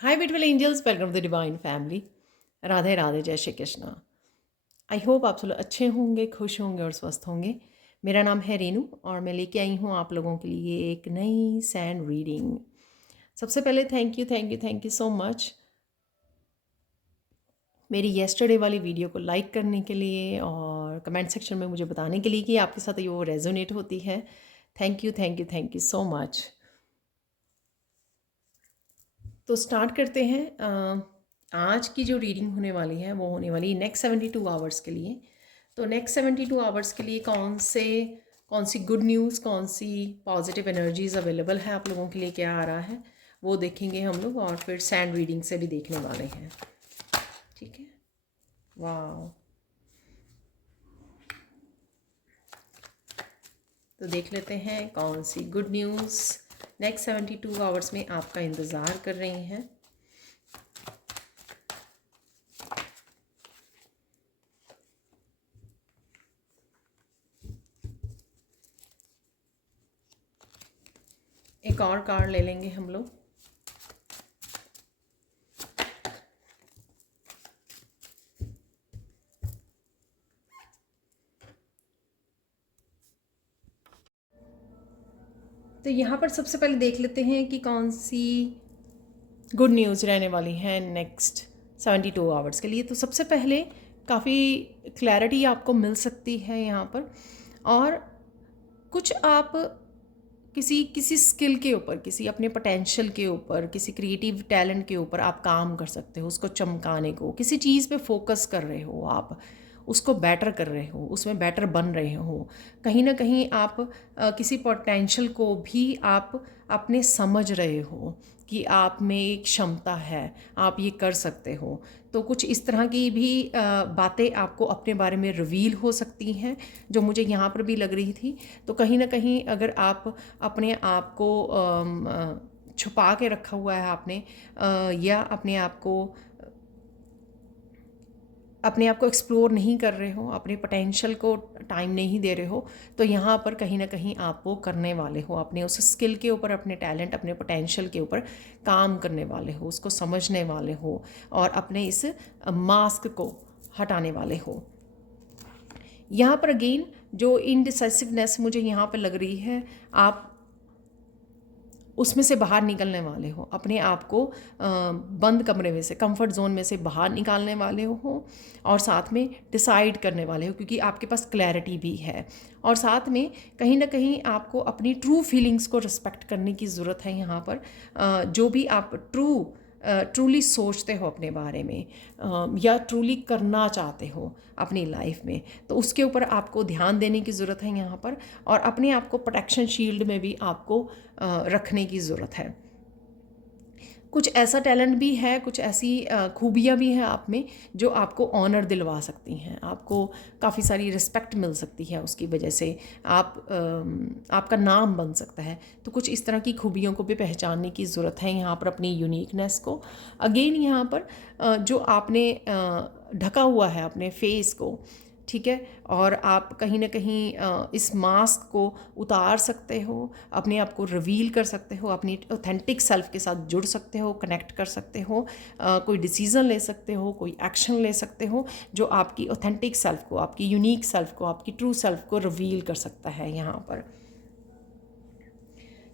Hi beautiful angels, welcome to the divine family. Radhe Radhe, जय Shri Krishna. I hope आप सब लोग अच्छे होंगे, खुश होंगे और स्वस्थ होंगे। मेरा नाम है रेनू और मैं लेके आई हूँ आप लोगों के लिए एक नई सैंड रीडिंग। सबसे पहले thank you thank you thank you so much मेरी येस्टरडे वाली वीडियो को लाइक करने के लिए और कमेंट सेक्शन में मुझे बताने के लिए कि आपके साथ ये वो रेजोनेट होती है। Thank you thank you thank you so much. तो स्टार्ट करते हैं। आज की जो रीडिंग होने वाली है वो होने वाली है नेक्स्ट 72 आवर्स के लिए। तो नेक्स्ट 72 आवर्स के लिए कौन सी गुड न्यूज़, कौन सी पॉजिटिव एनर्जीज अवेलेबल है आप लोगों के लिए, क्या आ रहा है वो देखेंगे हम लोग, और फिर सैंड रीडिंग से भी देखने वाले हैं। ठीक है, वाह। तो देख लेते हैं कौन सी गुड न्यूज़ नेक्स्ट 72 आवर्स में आपका इंतज़ार कर रही हैं। एक और कार्ड ले लेंगे हम लोग। तो यहाँ पर सबसे पहले देख लेते हैं कि कौन सी गुड न्यूज़ रहने वाली है नेक्स्ट 72 आवर्स के लिए। तो सबसे पहले काफ़ी क्लैरिटी आपको मिल सकती है यहाँ पर, और कुछ आप किसी किसी स्किल के ऊपर, किसी अपने पोटेंशियल के ऊपर, किसी क्रिएटिव टैलेंट के ऊपर आप काम कर सकते हो, उसको चमकाने को, किसी चीज़ पे फोकस कर रहे हो आप, उसको बेटर कर रहे हो, उसमें बेटर बन रहे हो। कहीं ना कहीं आप किसी पोटेंशियल को भी आप अपने समझ रहे हो कि आप में एक क्षमता है, आप ये कर सकते हो। तो कुछ इस तरह की भी बातें आपको अपने बारे में रिवील हो सकती हैं, जो मुझे यहाँ पर भी लग रही थी। तो कहीं ना कहीं अगर आप अपने आप को छुपा के रखा हुआ है आपने, या अपने आप को एक्सप्लोर नहीं कर रहे हो, अपने पोटेंशियल को टाइम नहीं दे रहे हो, तो यहाँ पर कहीं ना कहीं आप वो करने वाले हो, अपने उस स्किल के ऊपर, अपने टैलेंट, अपने पोटेंशियल के ऊपर काम करने वाले हो, उसको समझने वाले हो और अपने इस मास्क को हटाने वाले हो। यहाँ पर अगेन जो इनडिसाइसिवनेस मुझे यहाँ पर लग रही है, आप उसमें से बाहर निकलने वाले हो, अपने आप को बंद कमरे में से, कंफर्ट जोन में से बाहर निकालने वाले हो, और साथ में डिसाइड करने वाले हो, क्योंकि आपके पास क्लैरिटी भी है। और साथ में कहीं ना कहीं आपको अपनी ट्रू फीलिंग्स को रिस्पेक्ट करने की ज़रूरत है यहाँ पर। जो भी आप ट्रूली सोचते हो अपने बारे में, या ट्रूली करना चाहते हो अपनी लाइफ में, तो उसके ऊपर आपको ध्यान देने की ज़रूरत है यहाँ पर। और अपने आप को प्रोटेक्शन शील्ड में भी आपको रखने की ज़रूरत है। कुछ ऐसा टैलेंट भी है, कुछ ऐसी खूबियाँ भी हैं आप में जो आपको ऑनर दिलवा सकती हैं, आपको काफ़ी सारी रिस्पेक्ट मिल सकती है, उसकी वजह से आपका नाम बन सकता है। तो कुछ इस तरह की खूबियों को भी पहचानने की ज़रूरत है यहाँ पर, अपनी यूनिकनेस को। अगेन यहाँ पर जो आपने ढका हुआ है अपने फेस को, ठीक है, और आप कहीं ना कहीं इस मास्क को उतार सकते हो, अपने आप को रिवील कर सकते हो, अपनी ऑथेंटिक सेल्फ के साथ जुड़ सकते हो, कनेक्ट कर सकते हो, कोई डिसीज़न ले सकते हो, कोई एक्शन ले सकते हो जो आपकी ऑथेंटिक सेल्फ को, आपकी यूनिक सेल्फ को, आपकी ट्रू सेल्फ को रिवील कर सकता है। यहाँ पर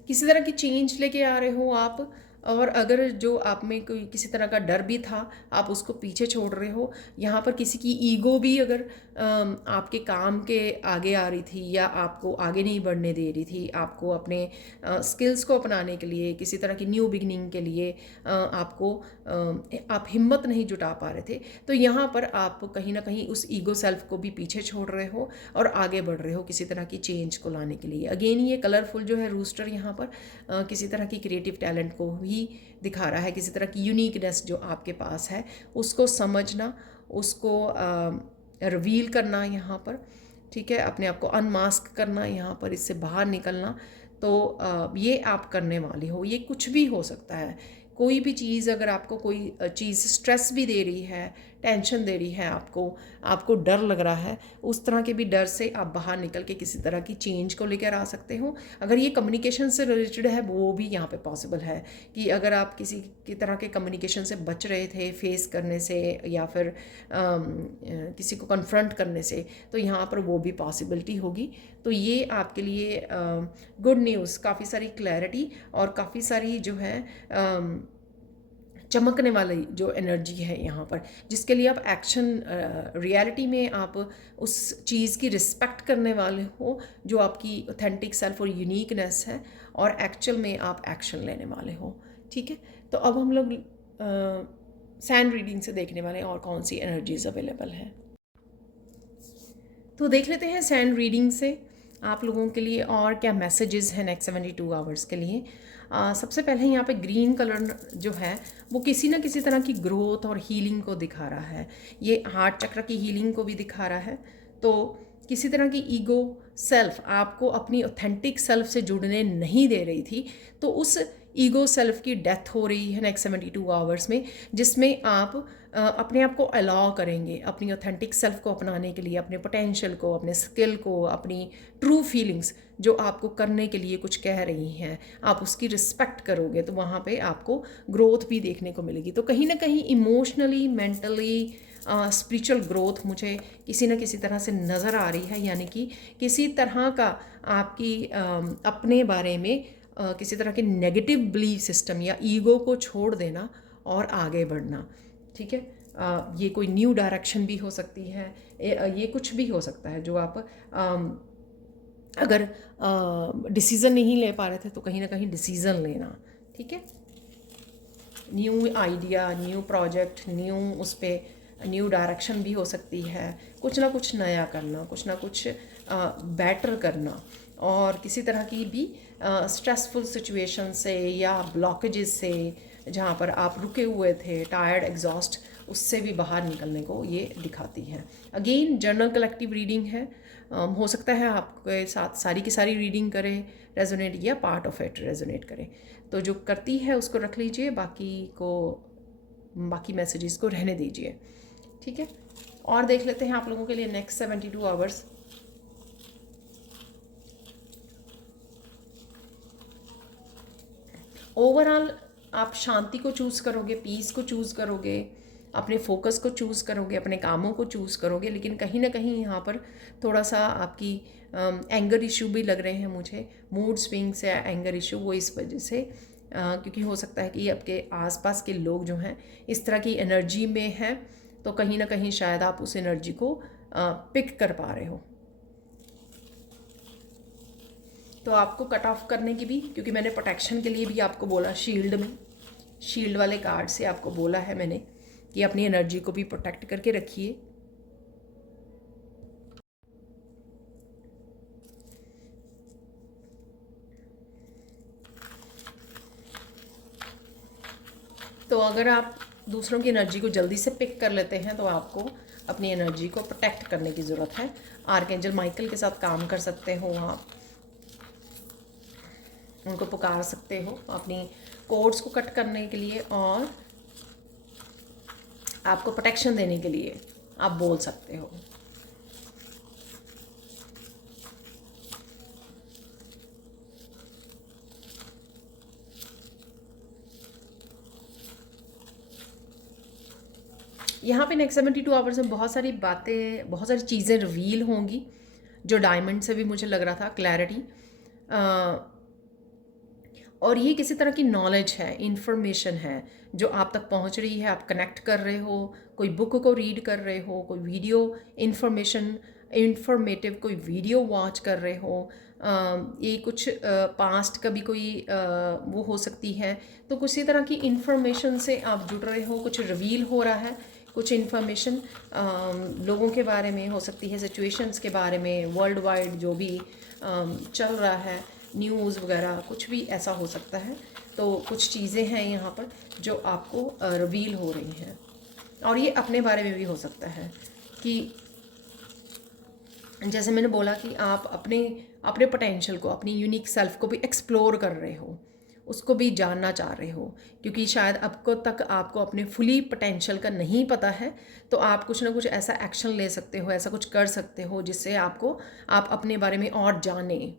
किसी तरह की चेंज लेके आ रहे हो आप, और अगर जो आप में कोई किसी तरह का डर भी था, आप उसको पीछे छोड़ रहे हो। यहाँ पर किसी की ईगो भी अगर आपके काम के आगे आ रही थी, या आपको आगे नहीं बढ़ने दे रही थी, आपको अपने स्किल्स को अपनाने के लिए, किसी तरह की न्यू बिगनिंग के लिए आप हिम्मत नहीं जुटा पा रहे थे, तो यहाँ पर आप कहीं ना कहीं उस ईगो सेल्फ को भी पीछे छोड़ रहे हो और आगे बढ़ रहे हो किसी तरह की चेंज को लाने के लिए। अगेन ये कलरफुल जो है रूस्टर यहाँ पर किसी तरह की क्रिएटिव टैलेंट को भी दिखा रहा है, किसी तरह की यूनिकनेस जो आपके पास है उसको समझना, उसको रिवील करना यहाँ पर, ठीक है, अपने आप को अनमास्क करना यहाँ पर, इससे बाहर निकलना। तो ये आप करने वाले हो। ये कुछ भी हो सकता है, कोई भी चीज़, अगर आपको कोई चीज़ स्ट्रेस भी दे रही है, टेंशन दे रही है आपको, आपको डर लग रहा है, उस तरह के भी डर से आप बाहर निकल के किसी तरह की चेंज को लेकर आ सकते हो। अगर ये कम्युनिकेशन से रिलेटेड है वो भी यहाँ पे पॉसिबल है कि अगर आप किसी की तरह के कम्युनिकेशन से बच रहे थे फेस करने से या फिर किसी को कन्फ्रंट करने से, तो यहाँ पर वो भी पॉसिबिलिटी होगी। तो ये आपके लिए गुड न्यूज़, काफ़ी सारी क्लैरिटी और काफ़ी सारी जो है चमकने वाली जो एनर्जी है यहाँ पर, जिसके लिए आप एक्शन रियलिटी में आप उस चीज़ की रिस्पेक्ट करने वाले हो जो आपकी ऑथेंटिक सेल्फ और यूनिकनेस है, और एक्चुअल में आप एक्शन लेने वाले हो। ठीक है, तो अब हम लोग सैंड रीडिंग से देखने वाले हैं और कौन सी एनर्जीज अवेलेबल है। तो देख लेते हैं सैंड रीडिंग से आप लोगों के लिए और क्या मैसेजेस हैं नेक्स्ट 72 आवर्स के लिए। सबसे पहले यहाँ पे ग्रीन कलर जो है वो किसी ना किसी तरह की ग्रोथ और हीलिंग को दिखा रहा है। ये हार्ट चक्र की हीलिंग को भी दिखा रहा है। तो किसी तरह की ईगो सेल्फ आपको अपनी ऑथेंटिक सेल्फ से जुड़ने नहीं दे रही थी, तो उस ईगो सेल्फ की डेथ हो रही है नेक्स्ट 72 आवर्स में, जिसमें आप अपने आप को अलाउ करेंगे अपनी ऑथेंटिक सेल्फ को अपनाने के लिए, अपने पोटेंशियल को, अपने स्किल को, अपनी ट्रू फीलिंग्स जो आपको करने के लिए कुछ कह रही हैं, आप उसकी रिस्पेक्ट करोगे तो वहाँ पे आपको ग्रोथ भी देखने को मिलेगी। तो कहीं ना कहीं इमोशनली, मेंटली, स्पिरिचुअल ग्रोथ मुझे किसी न किसी तरह से नज़र आ रही है, यानी कि किसी तरह का आपकी अपने बारे में किसी तरह के नेगेटिव बिलीफ सिस्टम या ईगो को छोड़ देना और आगे बढ़ना। ठीक है, ये कोई न्यू डायरेक्शन भी हो सकती है, ये कुछ भी हो सकता है जो आप अगर डिसीज़न नहीं ले पा रहे थे तो कहीं ना कहीं डिसीज़न लेना। ठीक है, new idea, new project, new उस पर न्यू डायरेक्शन भी हो सकती है, कुछ ना कुछ नया करना, कुछ ना कुछ बेटर करना, और किसी तरह की भी स्ट्रेसफुल सिचुएशन से या ब्लॉकेजेस से जहाँ पर आप रुके हुए थे, टायर्ड, एग्जॉस्ट, उससे भी बाहर निकलने को ये दिखाती है। अगेन जर्नल कलेक्टिव रीडिंग है, हो सकता है आपके साथ सारी की सारी रीडिंग करे, रेजोनेट या पार्ट ऑफ इट रेजोनेट करे, तो जो करती है उसको रख लीजिए, बाकी मैसेजेस को रहने दीजिए। ठीक है, और देख लेते हैं आप लोगों के लिए नेक्स्ट 72 आवर्स। ओवरऑल आप शांति को चूज़ करोगे, पीस को चूज़ करोगे, अपने फोकस को चूज़ करोगे, अपने कामों को चूज़ करोगे, लेकिन कहीं ना कहीं यहाँ पर थोड़ा सा आपकी एंगर इशू भी लग रहे हैं मुझे, मूड स्विंग्स या एंगर इशू, वो इस वजह से क्योंकि हो सकता है कि आपके आसपास के लोग जो हैं इस तरह की एनर्जी में हैं, तो कहीं ना कहीं शायद आप उस एनर्जी को पिक कर पा रहे हो। तो आपको कट ऑफ करने की भी, क्योंकि मैंने प्रोटेक्शन के लिए भी आपको बोला, शील्ड वाले कार्ड से आपको बोला है मैंने कि अपनी एनर्जी को भी प्रोटेक्ट करके रखिए। तो अगर आप दूसरों की एनर्जी को जल्दी से पिक कर लेते हैं तो आपको अपनी एनर्जी को प्रोटेक्ट करने की ज़रूरत है। आर्कएंजल माइकल के साथ काम कर सकते हो, आप उनको पुकार सकते हो अपनी कोड्स को कट करने के लिए, और आपको प्रोटेक्शन देने के लिए आप बोल सकते हो। यहाँ पे नेक्स्ट 72 आवर्स में बहुत सारी बातें, बहुत सारी चीज़ें रिवील होंगी, जो डायमंड से भी मुझे लग रहा था, क्लैरिटी, और ये किसी तरह की नॉलेज है, इन्फॉर्मेशन है जो आप तक पहुंच रही है, आप कनेक्ट कर रहे हो, कोई बुक को रीड कर रहे हो, कोई वीडियो इन्फॉर्मेटिव कोई वीडियो वॉच कर रहे हो, ये कुछ पास्ट का भी कोई वो हो सकती है, तो किसी तरह की इन्फॉर्मेशन से आप जुड़ रहे हो, कुछ रिवील हो रहा है, कुछ इन्फॉर्मेशन लोगों के बारे में हो सकती है, सिचुएशंस के बारे में, वर्ल्ड वाइड जो भी चल रहा है, न्यूज़ वगैरह, कुछ भी ऐसा हो सकता है। तो कुछ चीज़ें हैं यहाँ पर जो आपको रिवील हो रही हैं, और ये अपने बारे में भी हो सकता है कि जैसे मैंने बोला कि आप अपने पोटेंशियल को, अपनी यूनिक सेल्फ को भी एक्सप्लोर कर रहे हो, उसको भी जानना चाह रहे हो, क्योंकि शायद अब तक आपको अपने फुली पोटेंशियल का नहीं पता है। तो आप कुछ ना कुछ ऐसा एक्शन ले सकते हो, ऐसा कुछ कर सकते हो जिससे आप अपने बारे में और जाने।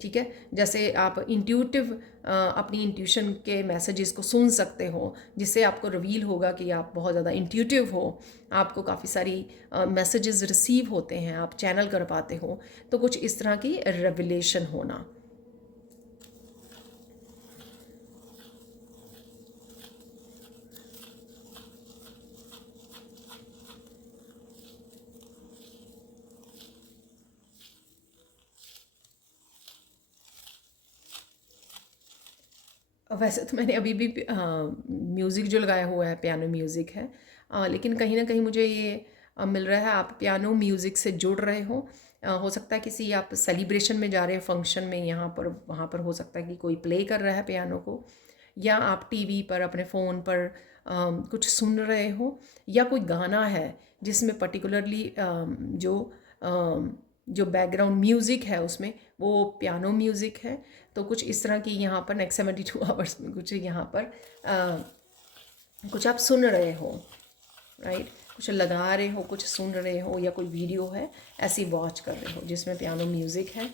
ठीक है, जैसे आप अपनी इंट्यूशन के मैसेजेस को सुन सकते हो, जिससे आपको रिवील होगा कि आप बहुत ज़्यादा इंट्यूटिव हो, आपको काफ़ी सारी मैसेजेस रिसीव होते हैं, आप चैनल कर पाते हो। तो कुछ इस तरह की रेवलेशन होना। वैसे तो मैंने अभी भी म्यूज़िक जो लगाया हुआ है पियानो म्यूज़िक है, लेकिन कहीं ना कहीं मुझे ये मिल रहा है आप पियानो म्यूज़िक से जुड़ रहे हो सकता है किसी आप सेलिब्रेशन में जा रहे हो, फंक्शन में, यहाँ पर वहाँ पर हो सकता है कि कोई प्ले कर रहा है पियानो को, या आप टीवी पर अपने फ़ोन पर कुछ सुन रहे हो, या कोई गाना है जिसमें पर्टिकुलरली जो बैकग्राउंड म्यूज़िक है उसमें वो पियानो म्यूज़िक है। तो कुछ इस तरह की यहाँ पर नेक्स्ट 72 आवर्स में कुछ यहाँ पर कुछ आप सुन रहे हो, राइट, कुछ लगा रहे हो, कुछ सुन रहे हो, या कोई वीडियो है ऐसी वॉच कर रहे हो जिसमें पियानो म्यूज़िक है।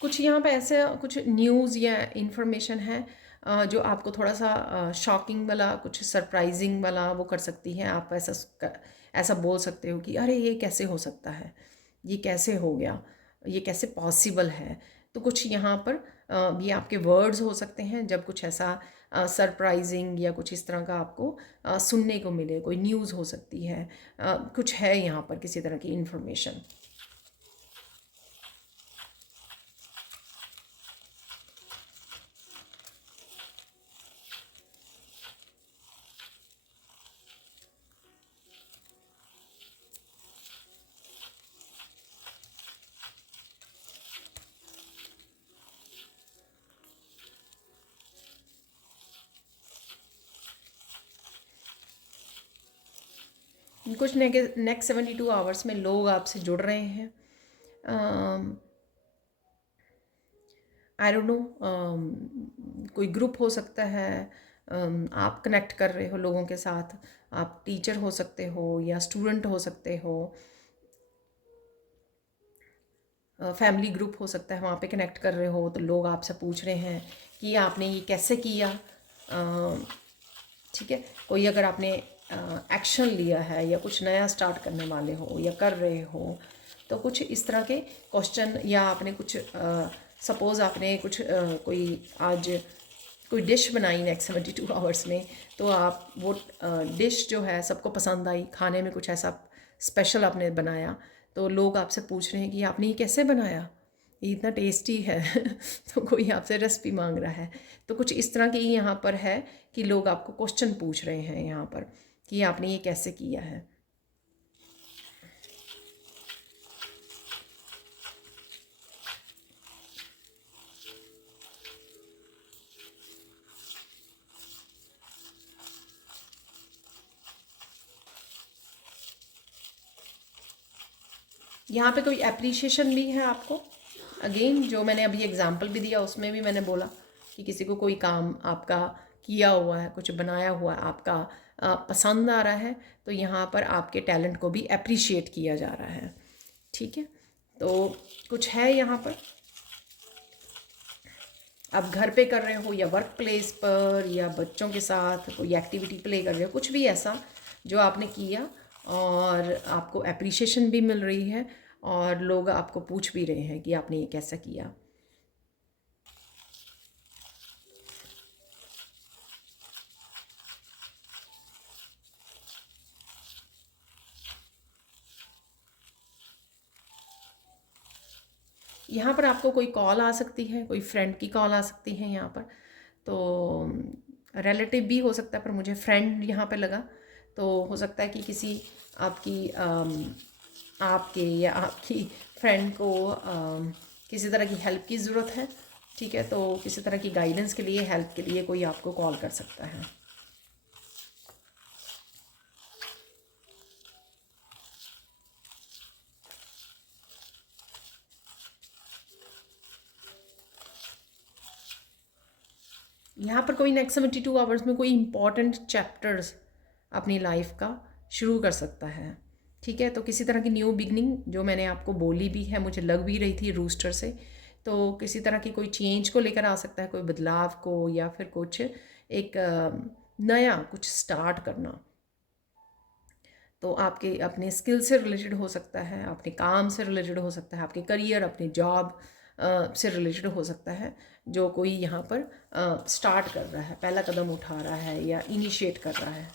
कुछ यहाँ पे ऐसे कुछ न्यूज़ या इन्फॉर्मेशन है जो आपको थोड़ा सा शॉकिंग वाला, कुछ सरप्राइजिंग वाला वो कर सकती है। आप ऐसा बोल सकते हो कि अरे ये कैसे हो सकता है, ये कैसे हो गया, ये कैसे पॉसिबल है। तो कुछ यहाँ पर ये आपके वर्ड्स हो सकते हैं जब कुछ ऐसा सरप्राइजिंग या कुछ इस तरह का आपको सुनने को मिले। कोई न्यूज़ हो सकती है, कुछ है यहाँ पर किसी तरह की इन्फॉर्मेशन। कुछ नेक्स्ट 72 आवर्स में लोग आपसे जुड़ रहे हैं। आई डोंट नो, कोई ग्रुप हो सकता है, आप कनेक्ट कर रहे हो लोगों के साथ, आप टीचर हो सकते हो या स्टूडेंट हो सकते हो, फैमिली ग्रुप हो सकता है, वहाँ पे कनेक्ट कर रहे हो। तो लोग आपसे पूछ रहे हैं कि आपने ये कैसे किया। ठीक है, कोई अगर आपने एक्शन लिया है या कुछ नया स्टार्ट करने वाले हो या कर रहे हो, तो कुछ इस तरह के क्वेश्चन, या आपने कुछ सपोज़ आपने कुछ कोई आज कोई डिश बनाई नेक्स्ट 72 आवर्स में, तो आप वो डिश जो है सबको पसंद आई, खाने में कुछ ऐसा स्पेशल आपने बनाया, तो लोग आपसे पूछ रहे हैं कि आपने ये कैसे बनाया, ये इतना टेस्टी है तो कोई आपसे रेसिपी मांग रहा है। तो कुछ इस तरह की यहाँ पर है कि लोग आपको क्वेश्चन पूछ रहे हैं यहाँ पर कि आपने ये कैसे किया है। यहाँ पे कोई एप्रिशिएशन भी है आपको। अगेन जो मैंने अभी एग्जांपल भी दिया उसमें भी मैंने बोला कि किसी को कोई काम आपका किया हुआ है, कुछ बनाया हुआ है, आपका पसंद आ रहा है, तो यहाँ पर आपके टैलेंट को भी अप्रिशिएट किया जा रहा है। ठीक है, तो कुछ है यहाँ पर आप घर पे कर रहे हो या वर्क प्लेस पर या बच्चों के साथ कोई एक्टिविटी प्ले कर रहे हो, कुछ भी ऐसा जो आपने किया और आपको एप्रिशिएशन भी मिल रही है और लोग आपको पूछ भी रहे हैं कि आपने ये कैसा किया। यहाँ पर आपको कोई कॉल आ सकती है, कोई फ्रेंड की कॉल आ सकती है यहाँ पर, तो रिलेटिव भी हो सकता है, पर मुझे फ्रेंड यहाँ पे लगा। तो हो सकता है कि किसी आपकी आपके या आपकी फ्रेंड को किसी तरह की हेल्प की ज़रूरत है, ठीक है, तो किसी तरह की गाइडेंस के लिए, हेल्प के लिए कोई आपको कॉल कर सकता है। यहाँ पर कोई नेक्स्ट 72 आवर्स में कोई इम्पॉर्टेंट चैप्टर्स अपनी लाइफ का शुरू कर सकता है। ठीक है, तो किसी तरह की न्यू बिगनिंग जो मैंने आपको बोली भी है, मुझे लग भी रही थी रूस्टर से, तो किसी तरह की कोई चेंज को लेकर आ सकता है, कोई बदलाव को, या फिर कुछ एक नया कुछ स्टार्ट करना। तो आपके अपने स्किल से रिलेटेड हो सकता है, अपने काम से रिलेटेड हो सकता है, आपके करियर, अपने जॉब से रिलेटेड हो सकता है। जो कोई यहाँ पर स्टार्ट कर रहा है, पहला कदम उठा रहा है या इनिशिएट कर रहा है।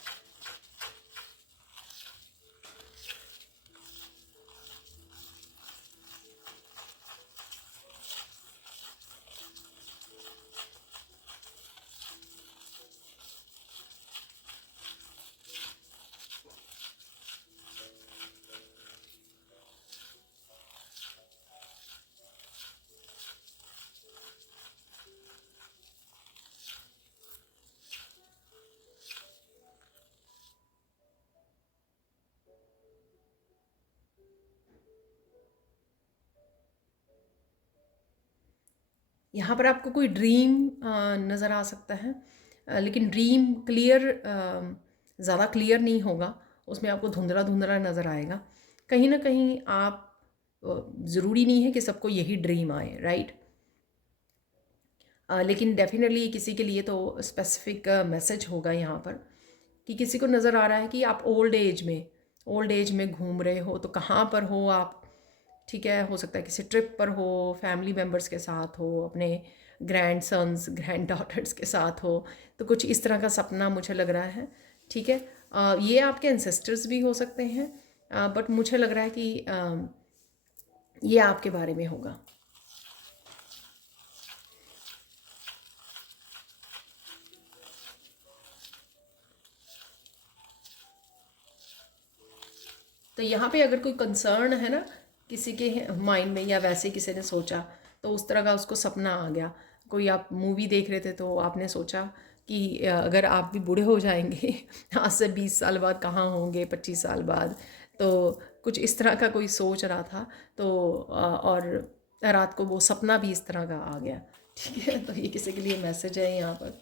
यहाँ पर आपको कोई ड्रीम नज़र आ सकता है, लेकिन ड्रीम क्लियर, ज़्यादा क्लियर नहीं होगा, उसमें आपको धुंधला धुंधला नज़र आएगा। कहीं ना कहीं आप, ज़रूरी नहीं है कि सबको यही ड्रीम आए, राइट, लेकिन डेफिनेटली किसी के लिए तो स्पेसिफिक मैसेज होगा यहाँ पर कि किसी को नज़र आ रहा है कि आप ओल्ड एज में घूम रहे हो, तो कहाँ पर हो आप। ठीक है, हो सकता है किसी ट्रिप पर हो, फैमिली मेम्बर्स के साथ हो, अपने ग्रैंड सन्स ग्रैंड डॉटर्स के साथ हो, तो कुछ इस तरह का सपना मुझे लग रहा है। ठीक है, ये आपके एंसेस्टर्स भी हो सकते हैं, बट मुझे लग रहा है कि ये आपके बारे में होगा। तो यहाँ पे अगर कोई कंसर्न है ना किसी के माइंड में, या वैसे किसी ने सोचा, तो उस तरह का उसको सपना आ गया। कोई आप मूवी देख रहे थे तो आपने सोचा कि अगर आप भी बूढ़े हो जाएंगे आज से 20 साल बाद कहाँ होंगे, 25 साल बाद, तो कुछ इस तरह का कोई सोच रहा था, तो और रात को वो सपना भी इस तरह का आ गया। ठीक है, तो ये किसी के लिए मैसेज है यहाँ पर।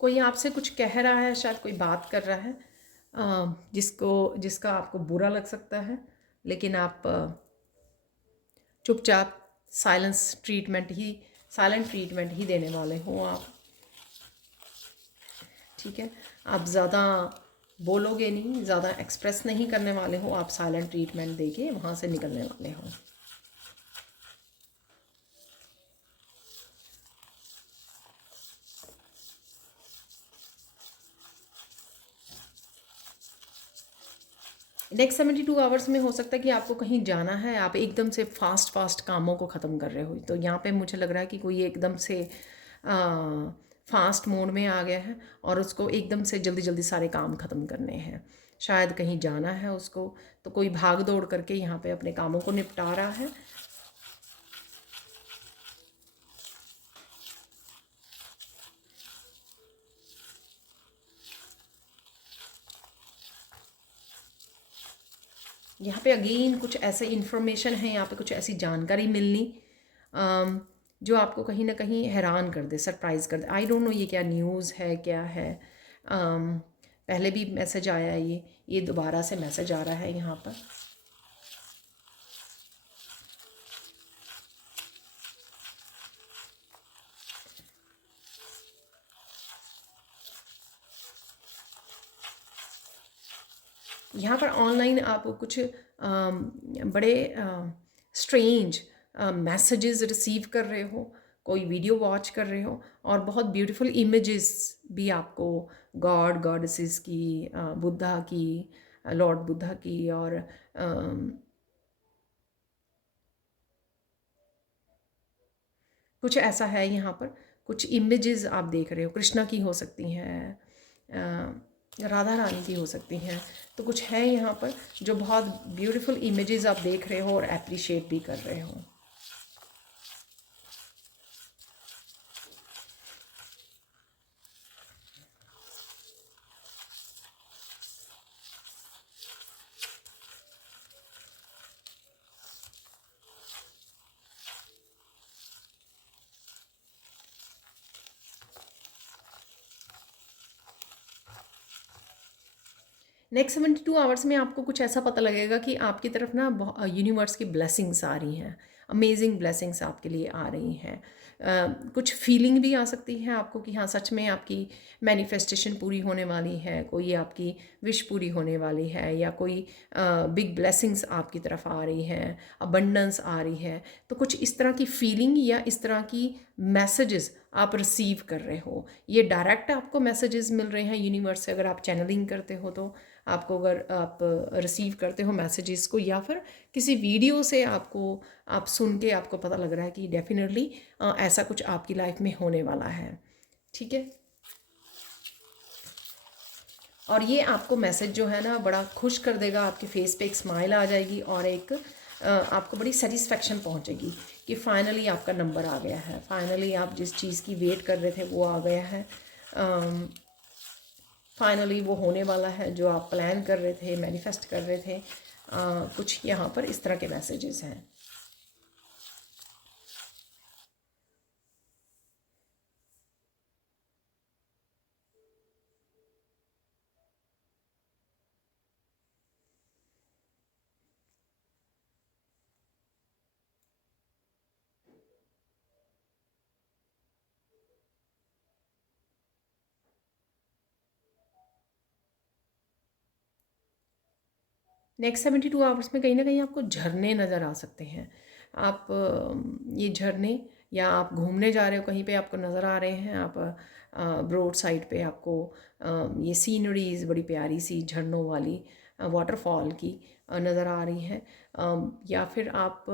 कोई आपसे कुछ कह रहा है, शायद कोई बात कर रहा है, जिसका आपको बुरा लग सकता है, लेकिन आप चुपचाप साइलेंट ट्रीटमेंट ही देने वाले हो आप। ठीक है, आप ज़्यादा बोलोगे नहीं, ज़्यादा एक्सप्रेस नहीं करने वाले हो, आप साइलेंट ट्रीटमेंट देके वहाँ से निकलने वाले हो। नेक्स्ट 72 आवर्स में हो सकता है कि आपको कहीं जाना है, आप एकदम से फास्ट कामों को ख़त्म कर रहे हो। तो यहाँ पे मुझे लग रहा है कि कोई एकदम से फास्ट मोड में आ गया है और उसको एकदम से जल्दी जल्दी सारे काम ख़त्म करने हैं। शायद कहीं जाना है उसको, तो कोई भाग दौड़ करके यहाँ पे अपने कामों को निपटा रहा है। यहाँ पे अगेन कुछ ऐसे इन्फॉर्मेशन है, यहाँ पे कुछ ऐसी जानकारी मिलनी जो आपको कहीं ना कहीं हैरान कर दे, सरप्राइज़ कर दे। आई डोंट नो ये क्या न्यूज़ है, क्या है। पहले भी मैसेज आया है, ये दोबारा से मैसेज आ रहा है यहाँ पर। यहाँ पर ऑनलाइन आप कुछ बड़े स्ट्रेंज मैसेजेस रिसीव कर रहे हो, कोई वीडियो वॉच कर रहे हो, और बहुत ब्यूटीफुल इमेजेस भी आपको गॉडेसेस की, बुद्धा की, लॉर्ड बुद्धा की, और कुछ ऐसा है यहाँ पर। कुछ इमेजेस आप देख रहे हो, कृष्णा की हो सकती हैं, राधा रानी की हो सकती हैं। तो कुछ है यहाँ पर जो बहुत ब्यूटीफुल इमेजेस आप देख रहे हो और अप्रिशिएट भी कर रहे हो। नेक्स्ट 72 आवर्स में आपको कुछ ऐसा पता लगेगा कि आपकी तरफ ना यूनिवर्स की ब्लेसिंग्स आ रही हैं, अमेजिंग ब्लेसिंग्स आपके लिए आ रही हैं। कुछ फीलिंग भी आ सकती है आपको कि हाँ सच में आपकी मैनिफेस्टेशन पूरी होने वाली है, कोई आपकी विश पूरी होने वाली है, या कोई बिग ब्लेसिंग्स आपकी तरफ आ रही हैं, अबंडेंस आ रही है। तो कुछ इस तरह की फीलिंग या इस तरह की मैसेजेस आप रिसीव कर रहे हो। ये डायरेक्ट आपको मैसेजेस मिल रहे हैं यूनिवर्स से, अगर आप चैनलिंग करते हो तो आपको, अगर आप रिसीव करते हो मैसेजेस को, या फिर किसी वीडियो से आपको, आप सुन के आपको पता लग रहा है कि डेफिनेटली ऐसा कुछ आपकी लाइफ में होने वाला है। ठीक है, और ये आपको मैसेज जो है ना बड़ा खुश कर देगा, आपके फेस पे एक स्माइल आ जाएगी और एक आपको बड़ी सेटिस्फेक्शन पहुंचेगी कि फाइनली आपका नंबर आ गया है, फाइनली आप जिस चीज़ की वेट कर रहे थे वो आ गया है, फाइनली वो होने वाला है जो आप प्लान कर रहे थे, मैनिफेस्ट कर रहे थे। कुछ यहाँ पर इस तरह के मैसेजेस हैं। नेक्स्ट 72 आवर्स में कहीं ना कहीं आपको झरने नज़र आ सकते हैं। आप ये झरने, या आप घूमने जा रहे हो कहीं पे, आपको नज़र आ रहे हैं, आप रोड साइड पे आपको ये सीनरीज बड़ी प्यारी सी झरनों वाली, वाटरफॉल की नज़र आ रही हैं। या फिर आप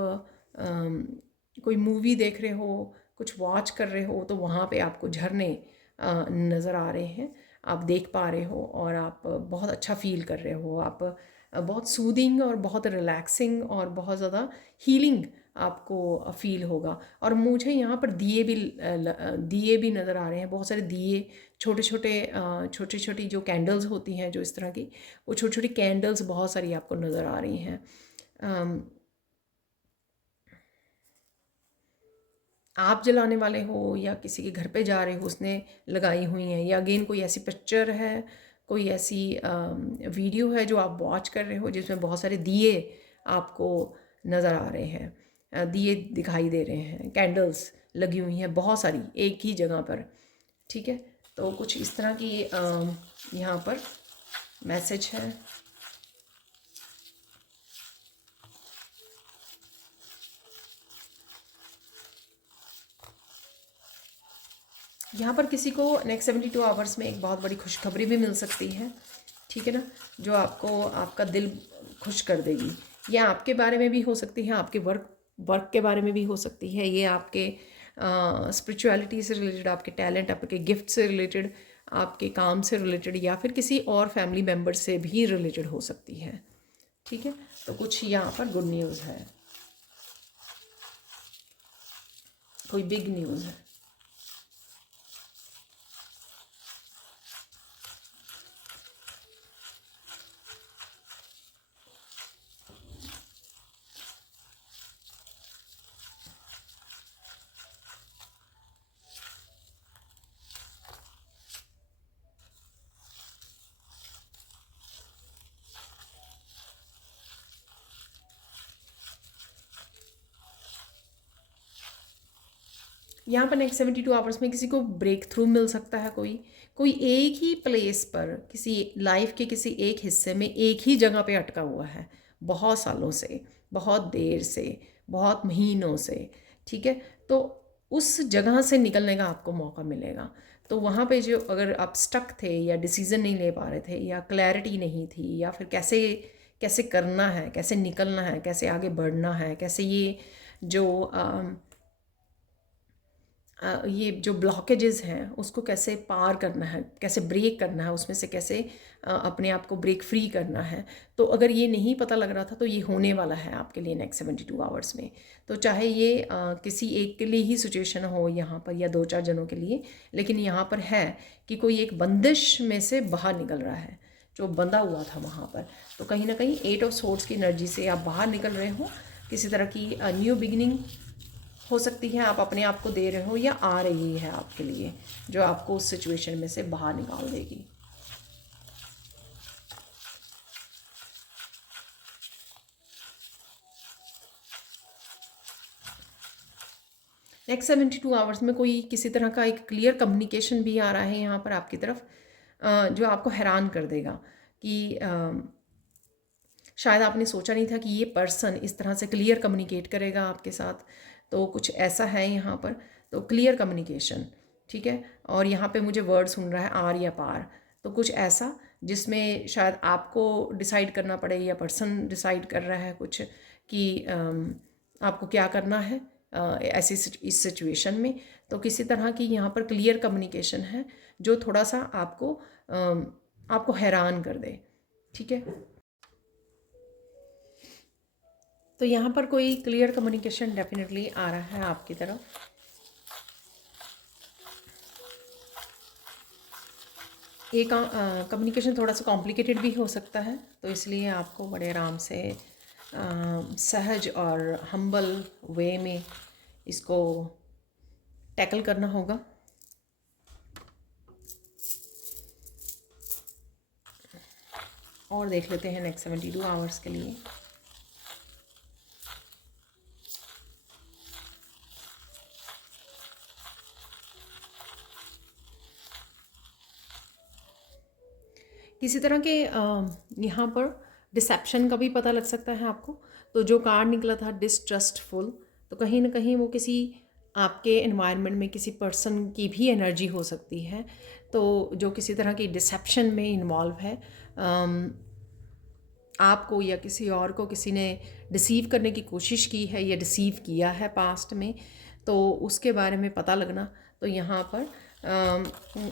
कोई मूवी देख रहे हो, कुछ वॉच कर रहे हो, तो वहाँ पे आपको झरने नज़र आ रहे हैं, आप देख पा रहे हो और आप बहुत अच्छा फील कर रहे हो। आप बहुत सूदिंग और बहुत रिलैक्सिंग और बहुत ज़्यादा हीलिंग आपको फील होगा। और मुझे यहाँ पर दिए भी नज़र आ रहे हैं, बहुत सारे दिए, छोटे छोटी जो कैंडल्स होती हैं जो इस तरह की, वो छोटी छोटी कैंडल्स बहुत सारी आपको नज़र आ रही हैं। आप जलाने वाले हो या किसी के घर पे जा रहे हो उसने लगाई हुई हैं, या अगेन कोई ऐसी पिक्चर है, कोई ऐसी वीडियो है जो आप वॉच कर रहे हो जिसमें बहुत सारे दिए आपको नज़र आ रहे हैं, दिए दिखाई दे रहे हैं, कैंडल्स लगी हुई हैं बहुत सारी एक ही जगह पर। ठीक है, तो कुछ इस तरह की यहाँ पर मैसेज है। यहाँ पर किसी को नेक्स्ट 72 आवर्स में एक बहुत बड़ी खुशखबरी भी मिल सकती है। ठीक है ना, जो आपको आपका दिल खुश कर देगी। ये आपके बारे में भी हो सकती है, आपके वर्क के बारे में भी हो सकती है, ये आपके स्पिरिचुअलिटी से रिलेटेड, आपके टैलेंट, आपके गिफ्ट से रिलेटेड, आपके काम से रिलेटेड, या फिर किसी और फैमिली मेम्बर से भी रिलेटेड हो सकती है। ठीक है, तो कुछ यहाँ पर गुड न्यूज़ है, कोई बिग न्यूज़ है। यहाँ पर नेक्स्ट 72 आवर्स में किसी को ब्रेक थ्रू मिल सकता है। कोई कोई एक ही प्लेस पर, किसी लाइफ के किसी एक हिस्से में एक ही जगह पे अटका हुआ है बहुत सालों से, बहुत देर से, बहुत महीनों से। ठीक है, तो उस जगह से निकलने का आपको मौका मिलेगा। तो वहाँ पे जो, अगर आप स्टक थे या डिसीज़न नहीं ले पा रहे थे या क्लैरिटी नहीं थी, या फिर कैसे कैसे करना है, कैसे निकलना है, कैसे आगे बढ़ना है, कैसे ये जो ये जो ब्लॉकेजेस हैं उसको कैसे पार करना है, कैसे ब्रेक करना है, उसमें से कैसे अपने आप को ब्रेक फ्री करना है। तो अगर ये नहीं पता लग रहा था तो ये होने वाला है आपके लिए नेक्स्ट 72 आवर्स में। तो चाहे ये किसी एक के लिए ही सिचुएशन हो यहाँ पर या 2-4 जनों के लिए, लेकिन यहाँ पर है कि कोई एक बंदिश में से बाहर निकल रहा है जो बंधा हुआ था वहाँ पर। तो कहीं ना कहीं 8 ऑफ सोर्ड्स की एनर्जी से आप बाहर निकल रहे हो, किसी तरह की न्यू बिगिनिंग हो सकती है आप अपने आप को दे रहे हो या आ रही है आपके लिए, जो आपको उस सिचुएशन में से बाहर निकाल देगी। नेक्स्ट 72 आवर्स में कोई किसी तरह का एक क्लियर कम्युनिकेशन भी आ रहा है यहाँ पर आपकी तरफ, जो आपको हैरान कर देगा कि शायद आपने सोचा नहीं था कि ये पर्सन इस तरह से क्लियर कम्युनिकेट करेगा आपके साथ। तो कुछ ऐसा है यहाँ पर, तो क्लियर कम्युनिकेशन, ठीक है। और यहाँ पे मुझे वर्ड सुन रहा है आर या पार, तो कुछ ऐसा जिसमें शायद आपको डिसाइड करना पड़े या पर्सन डिसाइड कर रहा है कुछ कि आपको क्या करना है ऐसी इस सिचुएशन में। तो किसी तरह की यहाँ पर क्लियर कम्युनिकेशन है जो थोड़ा सा आपको हैरान कर दे, ठीक है। तो यहाँ पर कोई क्लियर कम्युनिकेशन डेफिनेटली आ रहा है आपकी तरफ। ये कम्युनिकेशन थोड़ा सा कॉम्प्लिकेटेड भी हो सकता है, तो इसलिए आपको बड़े आराम से सहज और हम्बल वे में इसको टैकल करना होगा। और देख लेते हैं नेक्स्ट 72 आवर्स के लिए। किसी तरह के यहाँ पर डिसेप्शन का भी पता लग सकता है आपको। तो जो कार्ड निकला था डिस्ट्रस्टफुल, तो कहीं ना कहीं वो किसी आपके एनवायरनमेंट में किसी पर्सन की भी एनर्जी हो सकती है, तो जो किसी तरह की डिसेप्शन में इन्वॉल्व है। आपको या किसी और को किसी ने डिसीव करने की कोशिश की है या डिसीव किया है पास्ट में, तो उसके बारे में पता लगना। तो यहाँ पर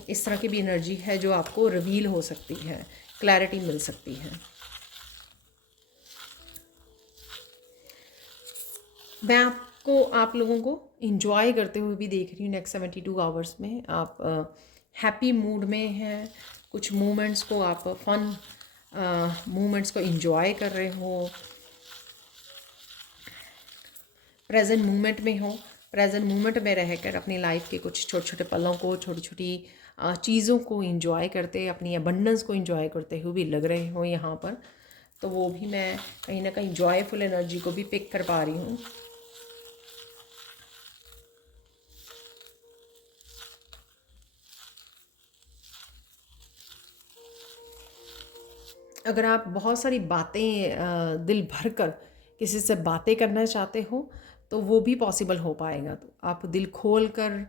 इस तरह की भी एनर्जी है जो आपको रिवील हो सकती है, क्लैरिटी मिल सकती है। मैं आपको आप लोगों को इंजॉय करते हुए भी देख रही हूँ नेक्स्ट 72 आवर्स में। आप हैप्पी मूड में हैं, कुछ मोमेंट्स को आप फन मोमेंट्स को इंजॉय कर रहे हो, प्रेजेंट मोमेंट में हो। प्रेजेंट मोमेंट में रहकर अपनी लाइफ के कुछ छोटे छोटे पलों को, छोटी छोटी चीज़ों को इंजॉय करते, अपनी अबंडेंस को इंजॉय करते हुए भी लग रहे हो यहाँ पर। तो वो भी मैं कहीं ना कहीं जॉयफुल एनर्जी को भी पिक कर पा रही हूँ। अगर आप बहुत सारी बातें दिल भर कर किसी से बातें करना चाहते हो तो वो भी पॉसिबल हो पाएगा। तो आप दिल खोल कर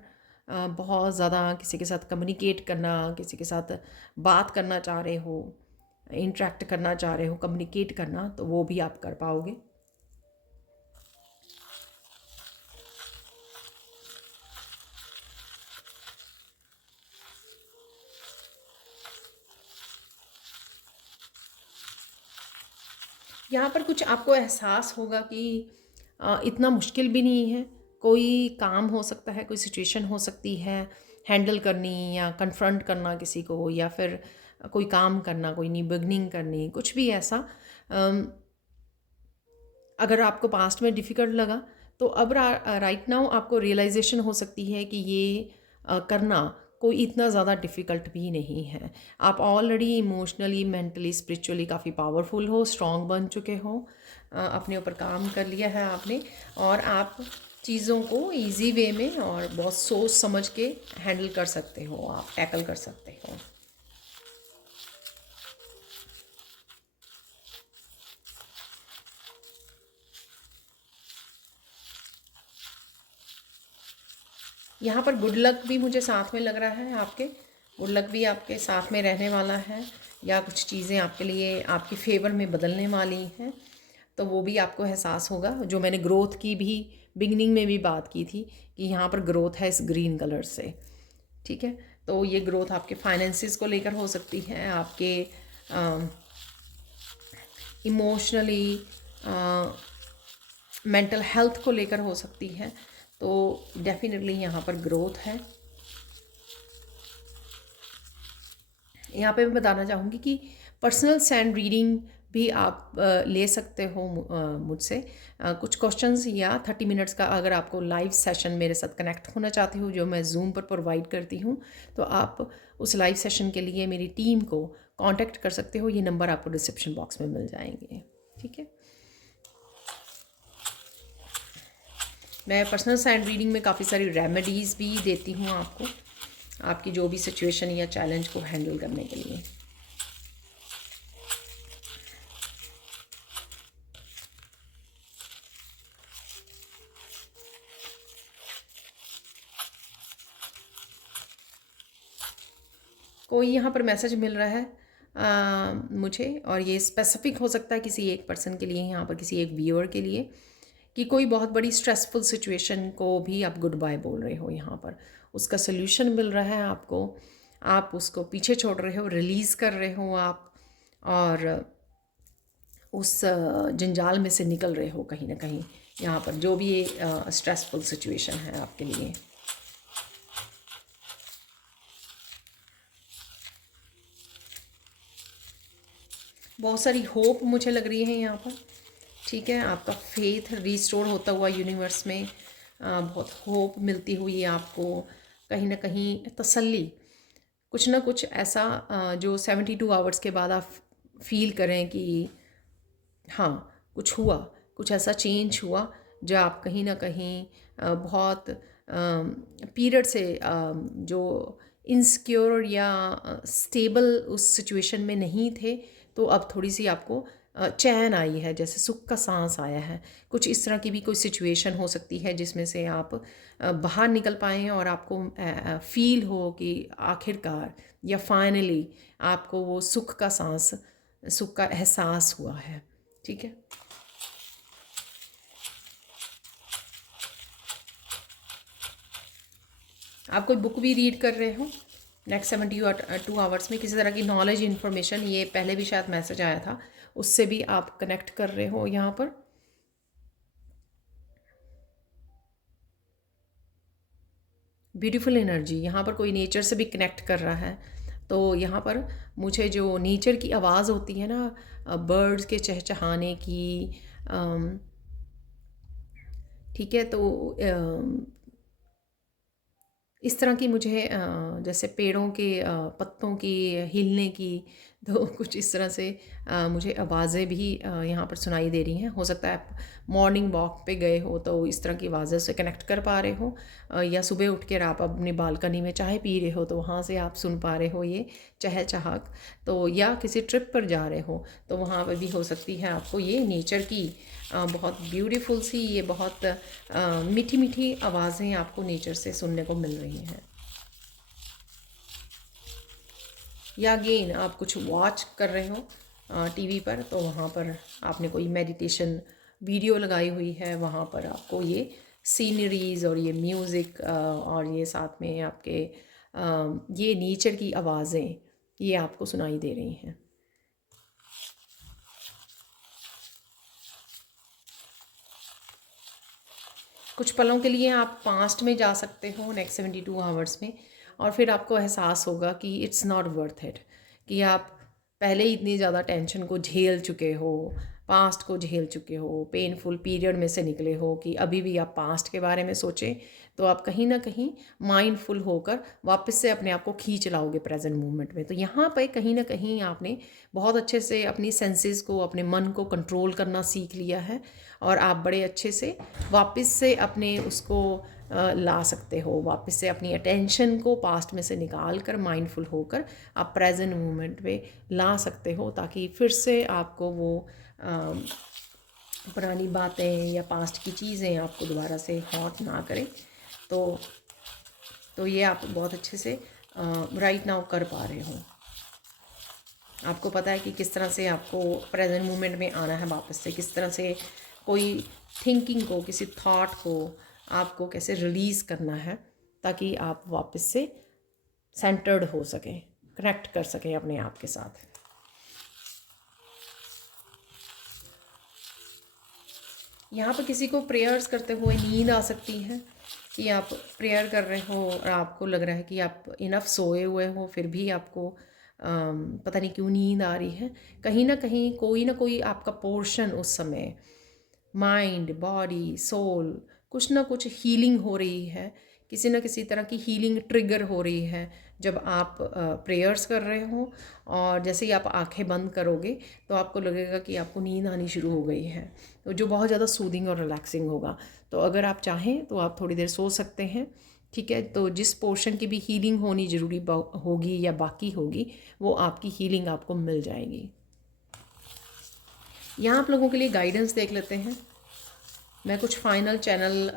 बहुत ज़्यादा किसी के साथ कम्युनिकेट करना, किसी के साथ बात करना चाह रहे हो, इंटरेक्ट करना चाह रहे हो, कम्युनिकेट करना, तो वो भी आप कर पाओगे। यहाँ पर कुछ आपको एहसास होगा कि इतना मुश्किल भी नहीं है। कोई काम हो सकता है, कोई सिचुएशन हो सकती है हैंडल करनी या कन्फ्रंट करना किसी को, या फिर कोई काम करना, कोई न्यू बिगनिंग करनी, कुछ भी ऐसा। अगर आपको पास्ट में डिफ़िकल्ट लगा तो अब राइट नाउ आपको रियलाइजेशन हो सकती है कि ये करना कोई इतना ज़्यादा डिफ़िकल्ट भी नहीं है। आप ऑलरेडी इमोशनली, मेंटली, स्पिरिचुअली काफ़ी पावरफुल हो, स्ट्रॉन्ग बन चुके हो, अपने ऊपर काम कर लिया है आपने, और आप चीज़ों को इजी वे में और बहुत सोच समझ के हैंडल कर सकते हो, आप टैकल कर सकते हो। यहाँ पर गुड लक भी मुझे साथ में लग रहा है, आपके गुड लक भी आपके साथ में रहने वाला है, या कुछ चीज़ें आपके लिए आपकी फेवर में बदलने वाली हैं। तो वो भी आपको एहसास होगा। जो मैंने ग्रोथ की भी बिगनिंग में भी बात की थी कि यहाँ पर ग्रोथ है इस ग्रीन कलर से, ठीक है। तो ये ग्रोथ आपके फाइनेंसिस को लेकर हो सकती है, आपके इमोशनली मेंटल हेल्थ को लेकर हो सकती है। तो डेफिनेटली यहाँ पर ग्रोथ है। यहाँ पे मैं बताना चाहूँगी कि पर्सनल सैंड रीडिंग भी आप ले सकते हो मुझसे। कुछ क्वेश्चंस या 30 मिनट्स का अगर आपको लाइव सेशन मेरे साथ कनेक्ट होना चाहते हो, जो मैं जूम पर प्रोवाइड करती हूँ, तो आप उस लाइव सेशन के लिए मेरी टीम को कांटेक्ट कर सकते हो। ये नंबर आपको डिस्क्रिप्शन बॉक्स में मिल जाएंगे, ठीक है। मैं पर्सनल सैंड रीडिंग में काफ़ी सारी रेमेडीज़ भी देती हूँ आपको, आपकी जो भी सिचुएशन या चैलेंज को हैंडल करने के लिए। कोई यहाँ पर मैसेज मिल रहा है मुझे, और ये स्पेसिफिक हो सकता है किसी एक पर्सन के लिए, यहाँ पर किसी एक व्यूअर के लिए, कि कोई बहुत बड़ी स्ट्रेसफुल सिचुएशन को भी आप गुड बाय बोल रहे हो। यहाँ पर उसका सल्यूशन मिल रहा है आपको, आप उसको पीछे छोड़ रहे हो, रिलीज़ कर रहे हो आप, और उस जंजाल में से निकल रहे हो कहीं ना कहीं। यहाँ पर जो भी ये स्ट्रेसफुल सिचुएशन है आपके लिए, बहुत सारी होप मुझे लग रही है यहाँ पर, ठीक है। आपका फेथ रिस्टोर होता हुआ यूनिवर्स में, बहुत होप मिलती हुई आपको, कहीं ना कहीं तसल्ली, कुछ ना कुछ ऐसा जो 72 आवर्स के बाद आप फील करें कि हाँ कुछ हुआ, कुछ ऐसा चेंज हुआ जो आप कहीं ना कहीं बहुत पीरियड से जो इनसिक्योर या स्टेबल उस सिचुएशन में नहीं थे, तो अब थोड़ी सी आपको चैन आई है, जैसे सुख का सांस आया है। कुछ इस तरह की भी कोई सिचुएशन हो सकती है जिसमें से आप बाहर निकल पाएँ और आपको फील हो कि आखिरकार या फाइनली आपको वो सुख का सांस, सुख का एहसास हुआ है, ठीक है। आप कोई बुक भी रीड कर रहे हो नेक्स्ट 72 आवर्स में, किसी तरह की नॉलेज इन्फॉर्मेशन, ये पहले भी शायद मैसेज आया था, उससे भी आप कनेक्ट कर रहे हो यहाँ पर। ब्यूटीफुल एनर्जी, यहाँ पर कोई नेचर से भी कनेक्ट कर रहा है। तो यहाँ पर मुझे जो नेचर की आवाज़ होती है ना, बर्ड्स के चहचहाने की, ठीक है, तो इस तरह की मुझे जैसे पेड़ों के पत्तों की हिलने की, तो कुछ इस तरह से मुझे आवाज़ें भी यहाँ पर सुनाई दे रही हैं। हो सकता है आप मॉर्निंग वॉक पे गए हो तो इस तरह की आवाज़ें से कनेक्ट कर पा रहे हो, या सुबह उठ कर आप अपनी बालकनी में चाय पी रहे हो तो वहाँ से आप सुन पा रहे हो ये चहचहाट। तो या किसी ट्रिप पर जा रहे हो तो वहाँ पर भी हो सकती है आपको ये नेचर की बहुत ब्यूटीफुल सी, ये बहुत मीठी मीठी आवाज़ें आपको नेचर से सुनने को मिल रही हैं। या अगेन आप कुछ वॉच कर रहे हो टीवी पर, तो वहाँ पर आपने कोई मेडिटेशन वीडियो लगाई हुई है, वहाँ पर आपको ये सीनरीज़ और ये म्यूज़िक और ये साथ में आपके ये नेचर की आवाज़ें ये आपको सुनाई दे रही हैं। कुछ पलों के लिए आप पास्ट में जा सकते हो नेक्स्ट 72 आवर्स में, और फिर आपको एहसास होगा कि इट्स नॉट वर्थ इट, कि आप पहले ही इतनी ज़्यादा टेंशन को झेल चुके हो, पास्ट को झेल चुके हो, पेनफुल पीरियड में से निकले हो, कि अभी भी आप पास्ट के बारे में सोचें तो आप कहीं ना कहीं माइंडफुल होकर वापस से अपने आप को खींच लाओगे प्रेजेंट मोमेंट में। तो यहाँ पे कहीं ना कहीं आपने बहुत अच्छे से अपनी सेंसेस को, अपने मन को कंट्रोल करना सीख लिया है, और आप बड़े अच्छे से वापस से अपने उसको ला सकते हो, वापस से अपनी अटेंशन को पास्ट में से निकाल कर माइंडफुल होकर आप प्रेजेंट मोमेंट में ला सकते हो, ताकि फिर से आपको वो पुरानी बातें या पास्ट की चीज़ें आपको दोबारा से हॉट ना करें। तो ये आप बहुत अच्छे से राइट नाउ कर पा रहे हो। आपको पता है कि किस तरह से आपको प्रेजेंट मोमेंट में आना है वापस से, किस तरह से कोई थिंकिंग को, किसी थॉट को आपको कैसे रिलीज़ करना है, ताकि आप वापस से सेंटर्ड हो सकें, कनेक्ट कर सकें अपने आप के साथ। यहाँ पर किसी को प्रेयर्स करते हुए नींद आ सकती है, कि आप प्रेयर कर रहे हो और आपको लग रहा है कि आप इनफ सोए हुए हो, फिर भी आपको पता नहीं क्यों नींद आ रही है। कहीं ना कोई आपका पोर्शन उस समय, माइंड, बॉडी, सोल, कुछ ना कुछ हीलिंग हो रही है, किसी न किसी तरह की हीलिंग ट्रिगर हो रही है जब आप प्रेयर्स कर रहे हो। और जैसे ही आप आंखें बंद करोगे तो आपको लगेगा कि आपको नींद आनी शुरू हो गई है, तो जो बहुत ज़्यादा सूदिंग और रिलैक्सिंग होगा। तो अगर आप चाहें तो आप थोड़ी देर सो सकते हैं, ठीक है। तो जिस पोर्शन की भी हीलिंग होनी ज़रूरी होगी या बाकी होगी, वो आपकी हीलिंग आपको मिल जाएगी। यहाँ आप लोगों के लिए गाइडेंस देख लेते हैं। मैं कुछ फाइनल चैनल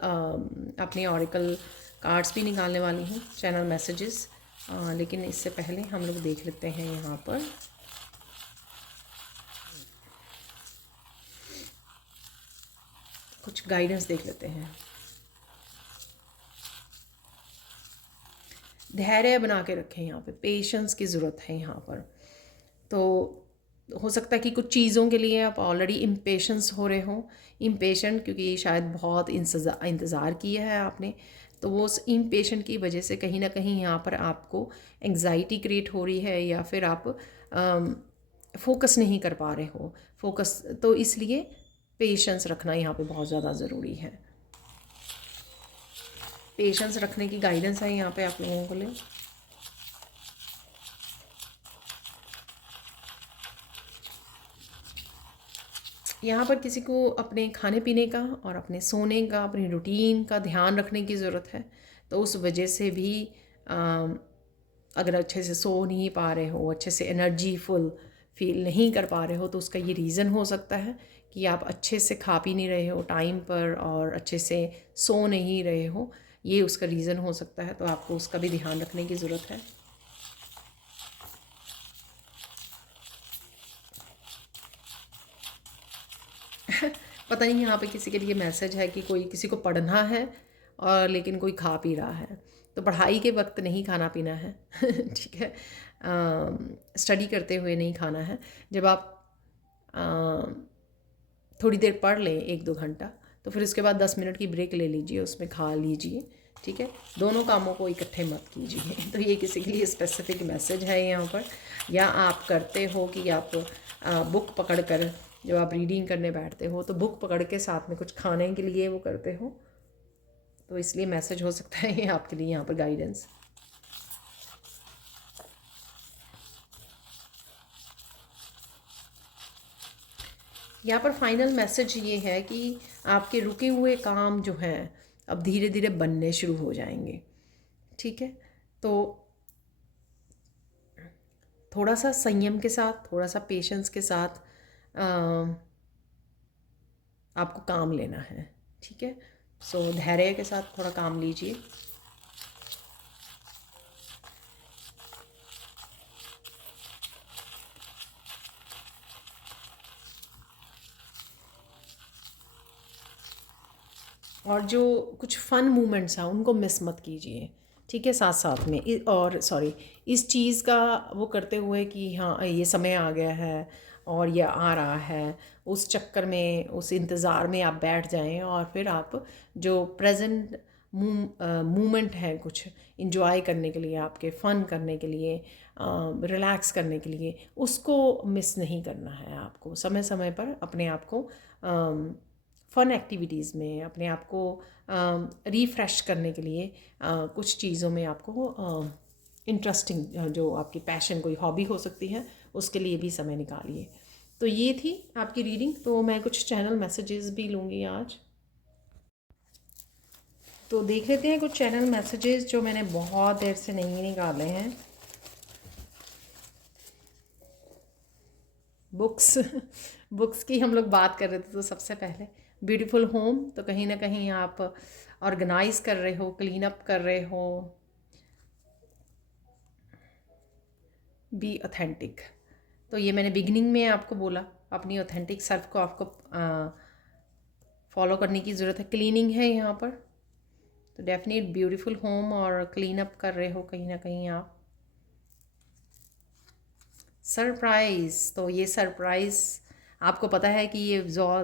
अपने ऑरिकल कार्ड्स भी निकालने वाली हूँ, चैनल मैसेजेस, लेकिन इससे पहले हम लोग देख लेते हैं यहाँ पर कुछ गाइडेंस देख लेते हैं। धैर्य बना के रखें, यहाँ पे पेशेंस की ज़रूरत है यहाँ पर। तो हो सकता है कि कुछ चीज़ों के लिए आप ऑलरेडी इम्पेशेंस हो रहे हो, इम्पेशेंट, क्योंकि शायद बहुत इंतज़ार किया है आपने, तो वो उस इम्पेशेंट की वजह से कहीं ना कहीं यहाँ पर आपको एंग्जाइटी क्रिएट हो रही है, या फिर आप फोकस नहीं कर पा रहे हो। फोकस तो इसलिए पेशेंस रखना यहाँ पे बहुत ज़्यादा ज़रूरी है। पेशेंस रखने की गाइडेंस है यहाँ पे आप लोगों के लिए। यहाँ पर किसी को अपने खाने पीने का और अपने सोने का, अपनी रूटीन का ध्यान रखने की ज़रूरत है। तो उस वजह से भी अगर अच्छे से सो नहीं पा रहे हो, अच्छे से एनर्जी फुल फील नहीं कर पा रहे हो, तो उसका ये रीज़न हो सकता है कि आप अच्छे से खा पी नहीं रहे हो टाइम पर और अच्छे से सो नहीं रहे हो। ये उसका रीज़न हो सकता है, तो आपको उसका भी ध्यान रखने की ज़रूरत है। पता नहीं यहाँ पे किसी के लिए मैसेज है कि कोई किसी को पढ़ना है और लेकिन कोई खा पी रहा है, तो पढ़ाई के वक्त नहीं खाना पीना है ठीक है। स्टडी करते हुए नहीं खाना है। जब आप थोड़ी देर पढ़ लें 1-2 घंटा, तो फिर उसके बाद 10 मिनट की ब्रेक ले लीजिए, उसमें खा लीजिए, ठीक है। दोनों कामों को इकट्ठे मत कीजिए तो ये किसी के लिए स्पेसिफिक मैसेज है यहाँ पर। या आप करते हो कि आप बुक पकड़ कर, जब आप रीडिंग करने बैठते हो तो बुक पकड़ के साथ में कुछ खाने के लिए वो करते हो, तो इसलिए मैसेज हो सकता है ये आपके लिए यहाँ पर गाइडेंस। यहाँ पर फाइनल मैसेज ये है कि आपके रुके हुए काम जो हैं अब धीरे धीरे बनने शुरू हो जाएंगे, ठीक है। तो थोड़ा सा संयम के साथ, थोड़ा सा पेशेंस के साथ आपको काम लेना है, ठीक है। सो धैर्य के साथ थोड़ा काम लीजिए। और जो कुछ फ़न मोमेंट्स हैं उनको मिस मत कीजिए, ठीक है। साथ साथ में और सॉरी, इस चीज़ का वो करते हुए कि हाँ ये समय आ गया है और ये आ रहा है, उस चक्कर में, उस इंतज़ार में आप बैठ जाएं और फिर आप जो प्रेजेंट मोमेंट है कुछ इंजॉय करने के लिए, आपके फ़न करने के लिए, रिलैक्स करने के लिए, उसको मिस नहीं करना है। आपको समय समय पर अपने आप को फ़न एक्टिविटीज़ में, अपने आप को रिफ़्रेश करने के लिए कुछ चीज़ों में आपको इंटरेस्टिंग, जो आपकी पैशन, कोई हॉबी हो सकती है, उसके लिए भी समय निकालिए। तो ये थी आपकी रीडिंग। तो मैं कुछ चैनल मैसेजेस भी लूँगी आज। तो देख लेते हैं कुछ चैनल मैसेजेस जो मैंने बहुत देर से नहीं निकाले हैं। बुक्स बुक्स की हम लोग बात कर रहे थे, तो सबसे पहले ब्यूटीफुल होम, तो कहीं ना कहीं आप ऑर्गेनाइज कर रहे हो, क्लीन अप कर रहे हो। बी ऑथेंटिक, तो ये मैंने बिगिनिंग में आपको बोला, अपनी ऑथेंटिक सेल्फ को आपको फॉलो करने की ज़रूरत है। क्लीनिंग है यहाँ पर, तो डेफिनेट ब्यूटीफुल होम और क्लीन अप कर रहे हो कहीं ना कहीं आप। सरप्राइज़, तो ये सरप्राइज़ आपको पता है कि ये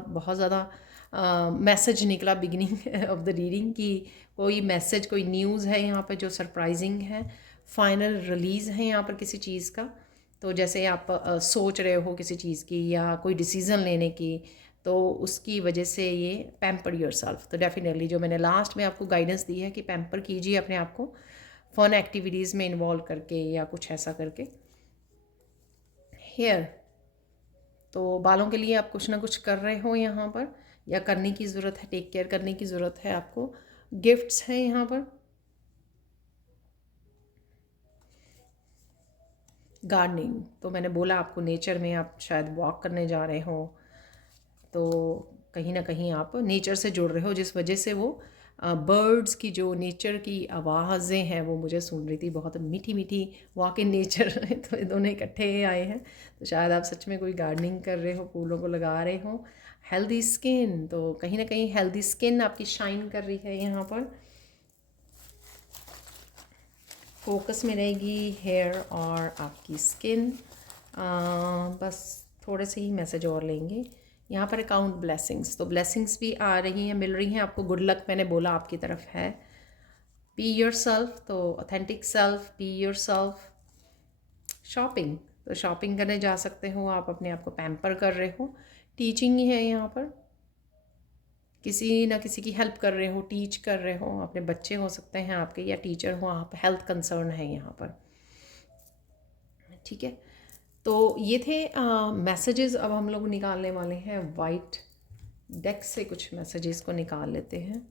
बहुत ज़्यादा मैसेज निकला बिगिनिंग ऑफ द रीडिंग कि कोई मैसेज, कोई न्यूज़ है यहाँ पर जो सरप्राइजिंग है, फाइनल रिलीज़ है यहाँ पर किसी चीज़ का। तो जैसे आप सोच रहे हो किसी चीज़ की या कोई डिसीज़न लेने की, तो उसकी वजह से ये पैम्पर योरसेल्फ। तो डेफिनेटली जो मैंने लास्ट में आपको गाइडेंस दी है कि पैम्पर कीजिए अपने आप को फ़न एक्टिविटीज़ में इन्वॉल्व करके या कुछ ऐसा करके। हेयर, तो बालों के लिए आप कुछ ना कुछ कर रहे हो यहाँ पर या करने की ज़रूरत है, टेक केयर करने की ज़रूरत है आपको। गिफ्ट्स हैं यहाँ पर। गार्डनिंग, तो मैंने बोला आपको नेचर में आप शायद वॉक करने जा रहे हो, तो कहीं ना कहीं आप नेचर से जुड़ रहे हो, जिस वजह से वो बर्ड्स की जो नेचर की आवाज़ें हैं वो मुझे सुन रही थी, बहुत मीठी मीठी। वॉक इन नेचर तो ये दोनों इकट्ठे आए हैं, तो शायद आप सच में कोई गार्डनिंग कर रहे हो, फूलों को लगा रहे हो। हेल्दी स्किन, तो कहीं ना कहीं हेल्दी स्किन आपकी शाइन कर रही है यहाँ पर। फोकस में रहेगी हेयर और आपकी स्किन। बस थोड़े से ही मैसेज और लेंगे यहाँ पर। अकाउंट ब्लेसिंग्स, तो ब्लेसिंग्स भी आ रही हैं, मिल रही हैं आपको। गुड लक मैंने बोला आपकी तरफ है। बी योर सेल्फ, तो authentic self, be your self. Shopping, तो शॉपिंग करने जा सकते हो आप, अपने आप को पैम्पर कर रहे हो। टीचिंग ही है यहाँ पर, किसी ना किसी की हेल्प कर रहे हो, टीच कर रहे हो, अपने बच्चे हो सकते हैं आपके या टीचर हो आप। हेल्थ कंसर्न है यहाँ पर, ठीक है। तो ये थे मैसेजेस। अब हम लोग निकालने वाले हैं वाइट डेक से कुछ मैसेजेस को निकाल लेते हैं।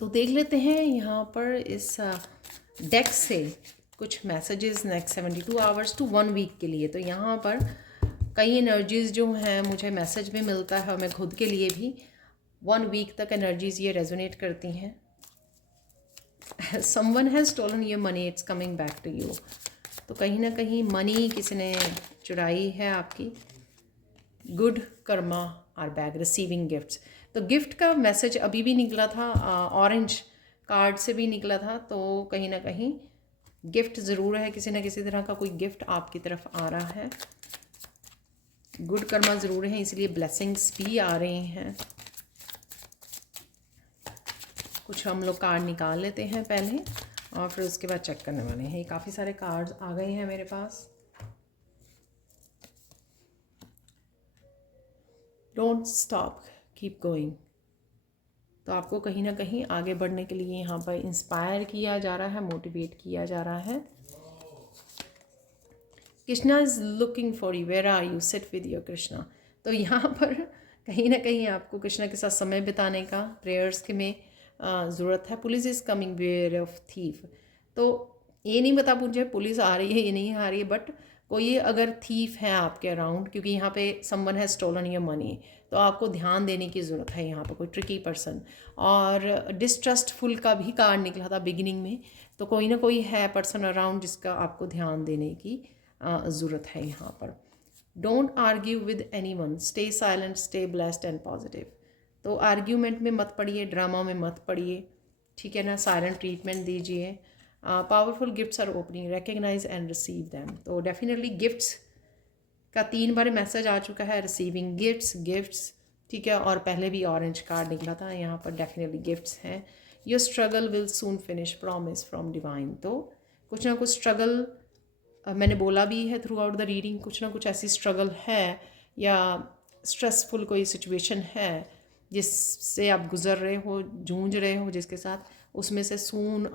तो देख लेते हैं यहाँ पर इस डेक से कुछ messages next 72 hours to 1 week के लिए। तो यहाँ पर कई एनर्जीज़ जो हैं मुझे मैसेज में मिलता है, और मैं खुद के लिए भी 1 वीक तक एनर्जीज़ ये रेजोनेट करती हैं। Someone has stolen your money, it's coming back to you. तो कहीं ना कहीं मनी किसी ने चुराई है आपकी। Good karma are back, receiving gifts. तो गिफ्ट का मैसेज अभी भी निकला था, ऑरेंज कार्ड से भी निकला था। तो कहीं ना कहीं गिफ्ट ज़रूर है, किसी ना किसी तरह का कोई गिफ्ट आपकी तरफ आ रहा है। गुड कर्मा ज़रूर है, इसलिए ब्लेसिंग्स भी आ रही हैं। कुछ हम लोग कार्ड निकाल लेते हैं पहले, और फिर उसके बाद चेक करने वाले हैं। काफ़ी सारे कार्ड्स आ गए हैं मेरे पास। Don't stop, keep going. तो आपको कहीं ना कहीं आगे बढ़ने के लिए यहाँ पर इंस्पायर किया जा रहा है, मोटिवेट किया जा रहा है। Krishna is looking for you, where are you, sit with your Krishna. तो यहाँ पर कहीं ना कहीं आपको कृष्णा के साथ समय बिताने का, प्रेयर्स के में ज़रूरत है। Police is coming, where of thief. तो ये नहीं बता मुझे पुलिस आ रही है ये नहीं आ रही है, बट कोई अगर थीफ है आपके अराउंड, क्योंकि यहाँ पे someone has stolen your money, तो आपको ध्यान देने की ज़रूरत है यहाँ पर। कोई ट्रिकी पर्सन, और डिस्ट्रस्टफुल का भी कार्ड निकला था बिगिनिंग में। तो कोई ना कोई है पर्सन अराउंड जिसका आपको ध्यान देने की ज़रूरत है यहाँ पर। Don't argue with any one, stay silent, stay blessed and positive. तो आर्ग्यूमेंट में मत पड़िए, ड्रामा में मत पड़िए, ठीक है ना। साइलेंट ट्रीटमेंट दीजिए। Powerful gifts are opening, recognise and receive them. तो डेफिनेटली गिफ्ट्स का 3 बार मैसेज आ चुका है, रिसीविंग गिफ्ट्स, गिफ्ट्स, ठीक है। और पहले भी ऑरेंज कार्ड निकला था, यहाँ पर डेफिनेटली गिफ्ट्स हैं। Your struggle will soon finish, promise from divine. तो कुछ ना कुछ स्ट्रगल मैंने बोला भी है थ्रू आउट द रीडिंग, कुछ ना कुछ ऐसी स्ट्रगल है या स्ट्रेसफुल कोई सिचुएशन है जिससे आप गुज़र रहे हो, जूझ रहे हो जिसके साथ, उसमें से सून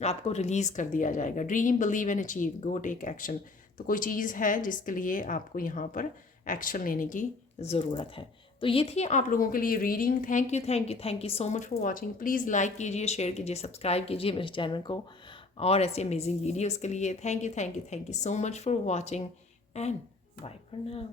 आपको रिलीज़ कर दिया जाएगा। Dream, believe and achieve, go take action. तो कोई चीज़ है जिसके लिए आपको यहाँ पर एक्शन लेने की ज़रूरत है। तो ये थी आप लोगों के लिए reading. Thank you thank you thank you so much for watching. Please like कीजिए, शेयर कीजिए, सब्सक्राइब कीजिए मेरे चैनल को, और ऐसे अमेजिंग वीडियोज़ के लिए। Thank you so much for watching, and bye for now.